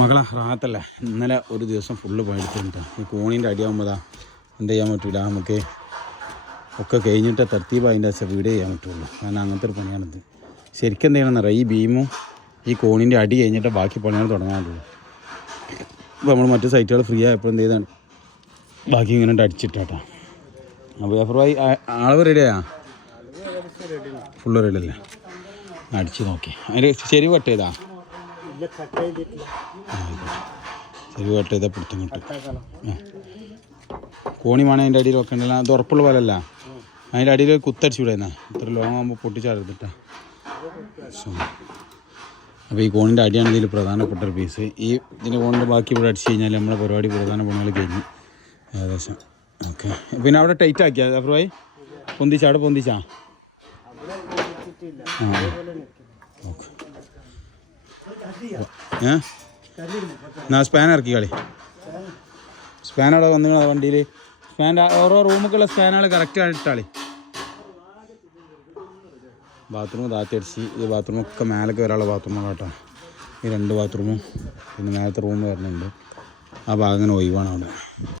മകളെ റാത്തല്ല ഇന്നലെ ഒരു ദിവസം ഫുള്ള് പണിയെടുത്തിട്ടുണ്ട്. ഈ കോണീൻ്റെ അടിയാകുമ്പോഴാ എന്ത് ചെയ്യാൻ പറ്റില്ല, നമുക്ക് ഒക്കെ കഴിഞ്ഞിട്ട് തർത്തീബ് അതിൻ്റെ വീട് ചെയ്യാൻ പറ്റുള്ളൂ. കാരണം അങ്ങനത്തെ ഒരു പണിയാണിത്. ശരിക്കും എന്ത് ചെയ്യണമെന്ന് അറിയാം, ഈ ബീമും ഈ കോണീൻ്റെ അടി കഴിഞ്ഞിട്ട് ബാക്കി പണികൾ തുടങ്ങാൻ പറ്റുള്ളൂ. ഇപ്പോൾ നമ്മൾ മറ്റു സൈറ്റുകൾ ഫ്രീ ആയപ്പോൾ എന്ത് ചെയ്താണ് ബാക്കി ഇങ്ങനെ അടിച്ചിട്ടാ. അപ്പോൾ എഫ്രവായി അളവ് റെഡിയാ, ഫുള്ള് റെഡി അല്ലേ? അടിച്ച് നോക്കി അതിൻ്റെ ശരി കട്ട് ചെയ്താ, ശരി കട്ട് ചെയ്താൽ പിടുത്തം കിട്ടും. കോണി വേണേൽ അതിൻ്റെ അടിയിൽ വെക്കണ്ടല്ല, അത് ഉറപ്പുള്ള പോലല്ല. അതിൻ്റെ അടിയിൽ കുത്തടിച്ച് വിടുന്ന ഇത്ര ലോങ് ആകുമ്പോൾ പൊട്ടിച്ചടത്തിട്ടാ. അപ്പോൾ ഈ കോണിൻ്റെ അടിയാണ് ഇതിൽ പ്രധാനപ്പെട്ട ഒരു പീസ്. ഈ ഇതിൻ്റെ കോണിൻ്റെ ബാക്കി ഇവിടെ അടിച്ച് കഴിഞ്ഞാൽ നമ്മളെ പരിപാടി പ്രധാന പണികൾ കഴിഞ്ഞു ഏകദേശം. ഓക്കെ, പിന്നെ അവിടെ ടൈറ്റ് ആക്കിയാ അപ്പുറമായി പൊന്തിച്ചാ, അവിടെ പൊന്തിച്ചാ. ഓക്കെ, എന്നാ സ്പാൻ ഇറക്കി കളി. സ്പാൻ അവിടെ വന്നു വണ്ടിയിൽ. സ്പാൻ ഓരോ റൂമൊക്കെയുള്ള സ്പാനുകൾ കറക്റ്റ് ഇട്ടാളി. ബാത്റൂം താത്തിയടിച്ച് ഈ ബാത്റൂമൊക്കെ മേലേക്ക് വരാനുള്ള ബാത്റൂമാണ് കേട്ടോ. ഈ 2 ബാത്റൂമും പിന്നെ മേലത്തെ റൂം വരുന്നുണ്ട്. ആ ഭാഗം ഇങ്ങനെ ഒഴിവാണ് അവിടെ.